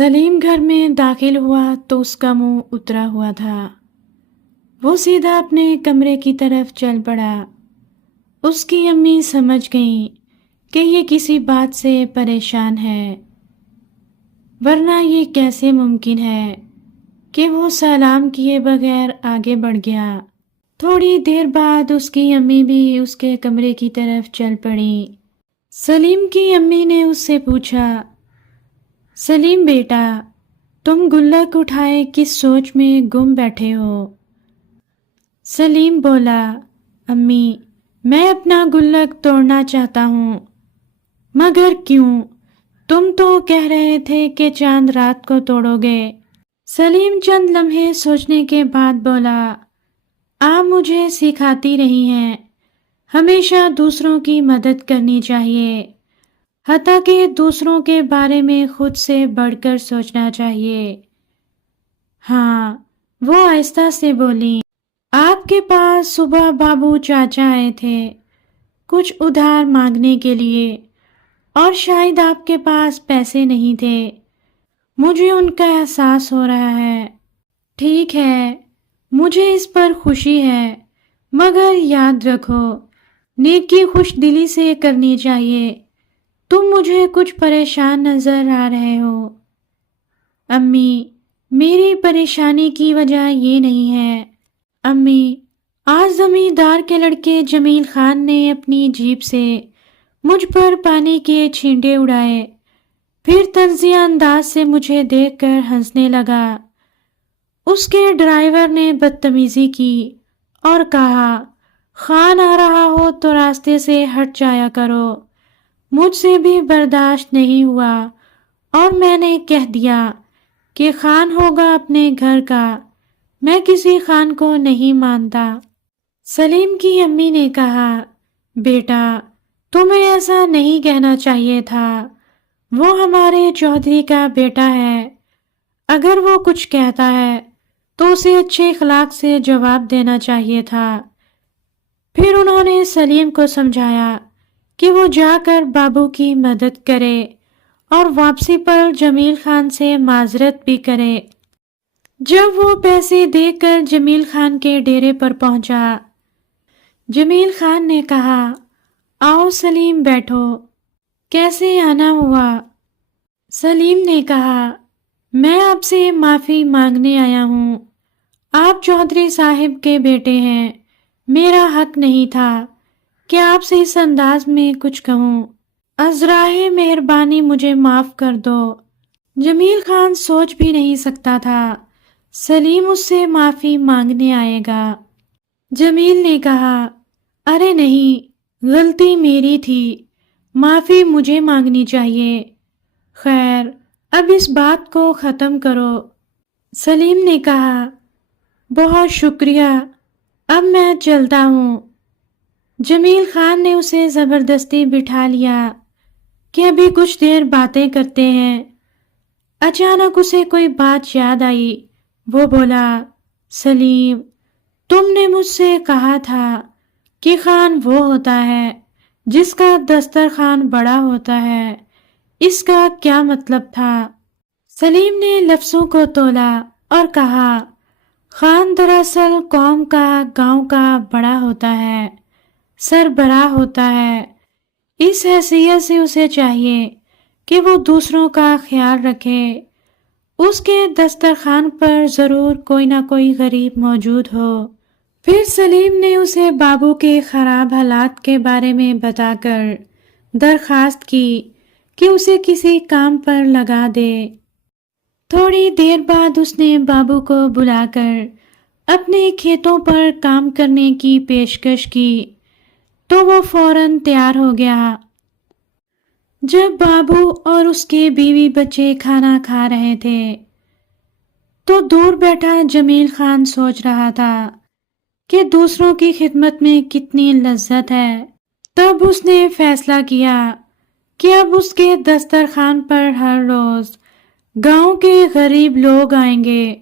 سلیم گھر میں داخل ہوا تو اس کا منہ اترا ہوا تھا۔ وہ سیدھا اپنے کمرے کی طرف چل پڑا۔ اس کی امی سمجھ گئیں کہ یہ کسی بات سے پریشان ہے، ورنہ یہ کیسے ممکن ہے کہ وہ سلام کیے بغیر آگے بڑھ گیا۔ تھوڑی دیر بعد اس کی امی بھی اس کے کمرے کی طرف چل پڑیں۔ سلیم کی امی نے اس سے پوچھا، سلیم بیٹا، تم گلک اٹھائے کس سوچ میں گم بیٹھے ہو؟ سلیم بولا، امی میں اپنا گلک توڑنا چاہتا ہوں۔ مگر کیوں؟ تم تو کہہ رہے تھے کہ چاند رات کو توڑو گے۔ سلیم چند لمحے سوچنے کے بعد بولا، آپ مجھے سکھاتی رہی ہیں ہمیشہ دوسروں کی مدد کرنی چاہیے، حتیٰ کہ دوسروں کے بارے میں خود سے بڑھ کر سوچنا چاہیے۔ ہاں، وہ آہستہ سے بولی، آپ کے پاس صبح بابو چاچا آئے تھے کچھ ادھار مانگنے کے لیے، اور شاید آپ کے پاس پیسے نہیں تھے۔ مجھے ان کا احساس ہو رہا ہے۔ ٹھیک ہے، مجھے اس پر خوشی ہے، مگر یاد رکھو نیکی خوش دلی سے کرنی چاہیے۔ تم مجھے کچھ پریشان نظر آ رہے ہو۔ امی، میری پریشانی کی وجہ یہ نہیں ہے۔ امی، آج زمیندار کے لڑکے جمیل خان نے اپنی جیپ سے مجھ پر پانی کے چھینٹے اڑائے، پھر طنزیہ انداز سے مجھے دیکھ کر ہنسنے لگا۔ اس کے ڈرائیور نے بدتمیزی کی اور کہا، خان آ رہا ہو تو راستے سے ہٹ جایا کرو۔ مجھ سے بھی برداشت نہیں ہوا اور میں نے کہہ دیا کہ خان ہوگا اپنے گھر کا، میں کسی خان کو نہیں مانتا۔ سلیم کی امی نے کہا، بیٹا تمہیں ایسا نہیں کہنا چاہیے تھا، وہ ہمارے چودھری کا بیٹا ہے، اگر وہ کچھ کہتا ہے تو اسے اچھے اخلاق سے جواب دینا چاہیے تھا۔ پھر انہوں نے سلیم کو سمجھایا کہ وہ جا کر بابو کی مدد کرے اور واپسی پر جمیل خان سے معذرت بھی کرے۔ جب وہ پیسے دے کر جمیل خان کے ڈیرے پر پہنچا، جمیل خان نے کہا، آؤ سلیم بیٹھو، کیسے آنا ہوا؟ سلیم نے کہا، میں آپ سے معافی مانگنے آیا ہوں، آپ چودھری صاحب کے بیٹے ہیں، میرا حق نہیں تھا کہ آپ سے اس انداز میں کچھ کہوں، ازراہ مہربانی مجھے معاف کر دو۔ جمیل خان سوچ بھی نہیں سکتا تھا سلیم اس سے معافی مانگنے آئے گا۔ جمیل نے کہا، ارے نہیں، غلطی میری تھی، معافی مجھے مانگنی چاہیے۔ خیر، اب اس بات کو ختم کرو۔ سلیم نے کہا، بہت شکریہ، اب میں چلتا ہوں۔ جمیل خان نے اسے زبردستی بٹھا لیا کہ ابھی کچھ دیر باتیں کرتے ہیں۔ اچانک اسے کوئی بات یاد آئی۔ وہ بولا، سلیم، تم نے مجھ سے کہا تھا کہ خان وہ ہوتا ہے جس کا دسترخوان بڑا ہوتا ہے، اس کا کیا مطلب تھا؟ سلیم نے لفظوں کو تولا اور کہا، خان دراصل قوم کا، گاؤں کا بڑا ہوتا ہے، سربراہ ہوتا ہے۔ اس حیثیت سے اسے چاہیے کہ وہ دوسروں کا خیال رکھے۔ اس کے دسترخوان پر ضرور کوئی نہ کوئی غریب موجود ہو۔ پھر سلیم نے اسے بابو کے خراب حالات کے بارے میں بتا کر درخواست کی کہ اسے کسی کام پر لگا دے۔ تھوڑی دیر بعد اس نے بابو کو بلا کر اپنے کھیتوں پر کام کرنے کی پیشکش کی تو وہ فوراً تیار ہو گیا۔ جب بابو اور اس کے بیوی بچے کھانا کھا رہے تھے تو دور بیٹھا جمیل خان سوچ رہا تھا کہ دوسروں کی خدمت میں کتنی لذت ہے۔ تب اس نے فیصلہ کیا کہ اب اس کے دسترخوان پر ہر روز گاؤں کے غریب لوگ آئیں گے